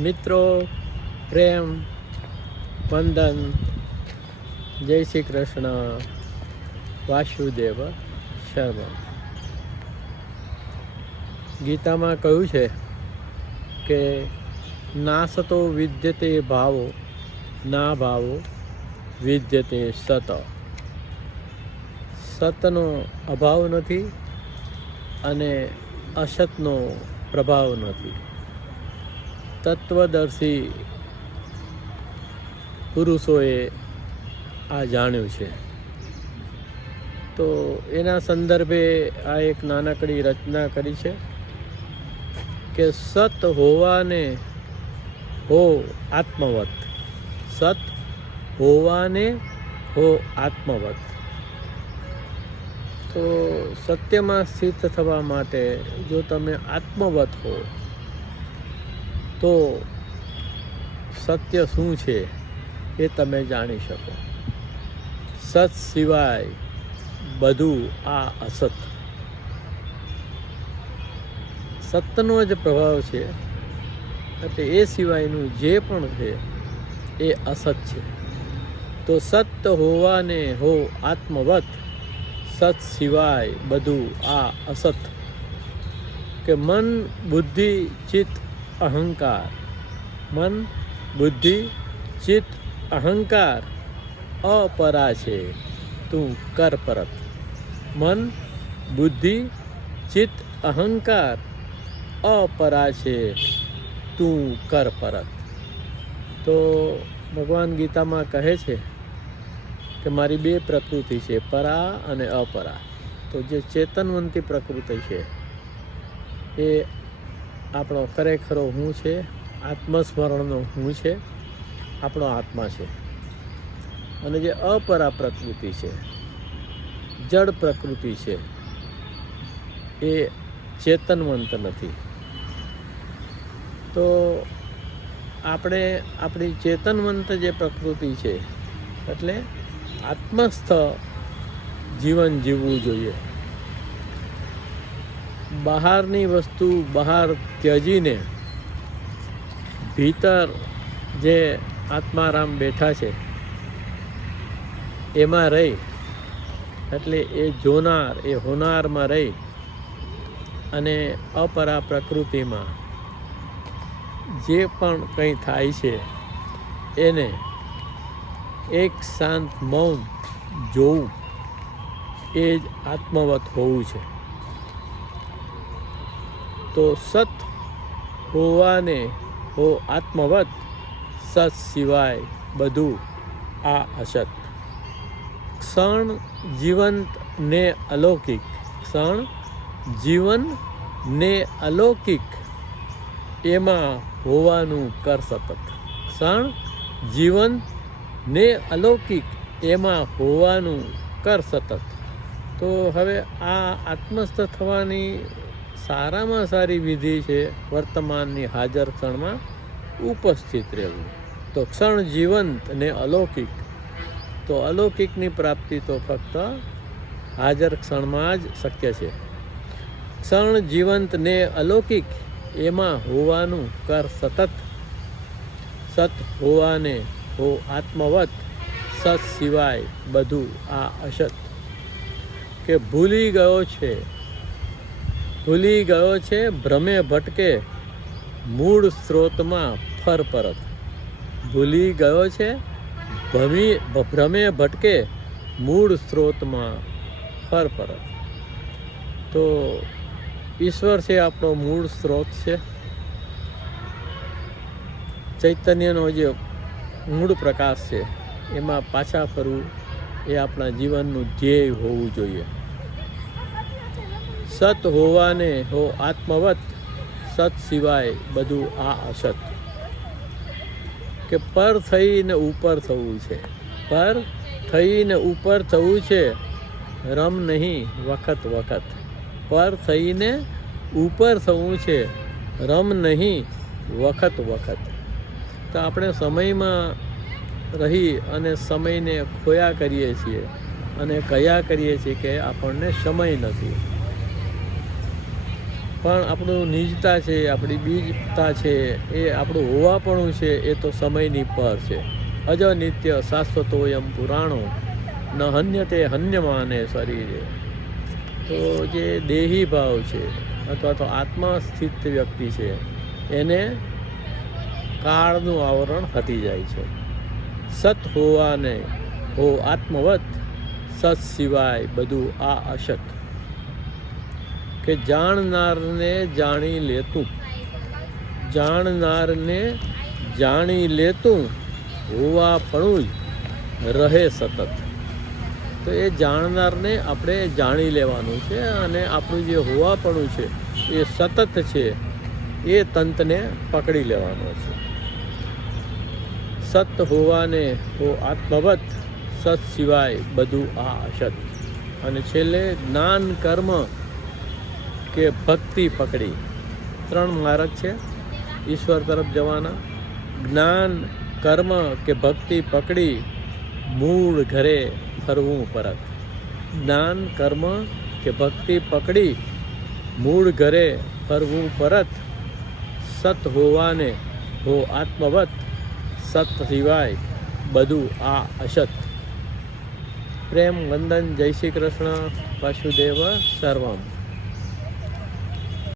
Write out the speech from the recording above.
મિત્રો, પ્રેમ, વંદન, જય શ્રી કૃષ્ણ, વાસુદેવ શર્મા. ગીતામાં કહ્યું છે કે નાસતો વિદ્યતે ભાવો ના ભાવો વિદ્યતે સત. સતનો અભાવ નથી અને અસતનો પ્રભાવ નથી. તત્વદર્શી પુરુષોએ આ જાણ્યું છે. તો એના સંદર્ભે આ એક નાનકડી રચના કરી છે કે સત હોવાને હો આત્મવત. સત હોવાને હો આત્મવત. તો સત્યમાં સ્થિત થવા માટે જો તમે આત્મવત હો તો સત્ય શું છે એ તમે જાણી શકો. સત સિવાય બધું આ અસત. સત્યનો જ પ્રભાવ છે એટલે એ સિવાયનું જે પણ છે એ અસત છે. તો સત્ય હોવાને હો આત્મવત. સત સિવાય બધું આ અસત. કે મન, બુદ્ધિ, ચિત્ત, અહંકાર. મન, બુદ્ધિ, ચિત્ત, અહંકાર અપરા છે, તું કર પરત. મન, બુદ્ધિ, ચિત્ત, અહંકાર અપરા છે, તું કર પરત. તો ભગવાન ગીતામાં કહે છે કે મારી બે પ્રકૃતિ છે, પરા અને અપરા. તો જે ચેતનવંતી પ્રકૃતિ છે એ આપણો ખરેખરો હું છે, આત્મસ્મરણનો હું છે, આપણો આત્મા છે. અને જે અપરા પ્રકૃતિ છે, જડ પ્રકૃતિ છે, એ ચેતનવંત નથી. તો આપણે આપણી ચેતનવંત જે પ્રકૃતિ છે એટલે આત્મસ્થ જીવન જીવવું જોઈએ. બહારની વસ્તુ બહાર ત્યજીને ભીતર જે આત્મારામ બેઠા છે એમાં રહી, એટલે એ જોનાર, એ હોનારમાં રહી અને અપરા પ્રકૃતિમાં જે પણ કંઈ થાય છે એને એક શાંત મૌન જોવું, એ જ આત્મવત હોવું છે. તો સત હોવાને હો આત્મવત. સત સિવાય બધું આ અસત. ક્ષણ જીવંત ને અલૌકિક. ક્ષણ જીવન ને અલૌકિક એમાં હોવાનું કર સતત. ક્ષણ જીવન ને અલૌકિક એમાં હોવાનું કર સતત. તો હવે આ આત્મસ્થ થવાની સારામાં સારી વિધિ છે વર્તમાનની હાજર ક્ષણમાં ઉપસ્થિત રહેવું. તો ક્ષણ જીવંત ને અલૌકિક. તો અલૌકિકની પ્રાપ્તિ તો ફક્ત હાજર ક્ષણમાં જ શક્ય છે. ક્ષણ જીવંત ને અલૌકિક એમાં હોવાનું કર સતત. સત હોવાને હો આત્મવત. સત સિવાય બધું આ અસત. કે ભૂલી ગયો છે ભ્રમે ભટકે મૂળ સ્ત્રોતમાં ફર પરત. ભૂલી ગયો છે ભ્રમે ભટકે મૂળ સ્ત્રોતમાં ફર પરત. તો ઈશ્વર છે આપણો મૂળ સ્ત્રોત છે. ચૈતન્યનો જે મૂળ પ્રકાશ છે એમાં પાછા ફરવું એ આપણા જીવનનું ધ્યેય હોવું જોઈએ. સત હોવાને હો આત્મવત. સત સિવાય બધું આ અસત. કે પર થઈને ઉપર થવું છે. પર થઈને ઉપર થવું છે, રમ નહીં વખત વખત. પર થઈને ઉપર થવું છે, રમ નહીં વખત વખત. તો આપણે સમયમાં રહી અને સમયને ખોયા કરીએ છીએ અને કયા કરીએ છીએ કે આપણને સમય નથી. પણ આપણું નિજતા છે, આપણી બીજતા છે, એ આપણું હોવાપણું છે, એ તો સમયની પર છે. અજ નિત્ય શાશ્વતોયમ પુરાણો ન હન્યતે હન્યમાને શરીરે. તો જે દેહી ભાવ છે અથવા તો આત્મા સ્થિત વ્યક્તિ છે એને કાળનું આવરણ હટી જાય છે. સત હોવાને હો આત્મવત, સત સિવાય બધું આ અસત. કે જાણનારને જાણી લેતું, જાણનારને જાણી લેતું હોવાપણું જ રહે સતત. તો એ જાણનારને આપણે જાણી લેવાનું છે અને આપણું જે હોવાપણું છે એ સતત છે, એ તંતને પકડી લેવાનો છે. સત હોવાને હો આત્મવત, સત સિવાય બધું આ અસત. અને છેલ્લે જ્ઞાન કર્મ કે ભક્તિ પકડી. 3 માર્ગ છે ઈશ્વર તરફ જવાના. જ્ઞાન કર્મ કે ભક્તિ પકડી મૂળ ઘરે ફરવું પરત. જ્ઞાન કર્મ કે ભક્તિ પકડી મૂળ ઘરે ફરવું પરત. સત હોવાને હો આત્મવત, સત સિવાય બધું આ અસત. પ્રેમ વંદન. જય શ્રી કૃષ્ણ. વાસુદેવ સર્વમ.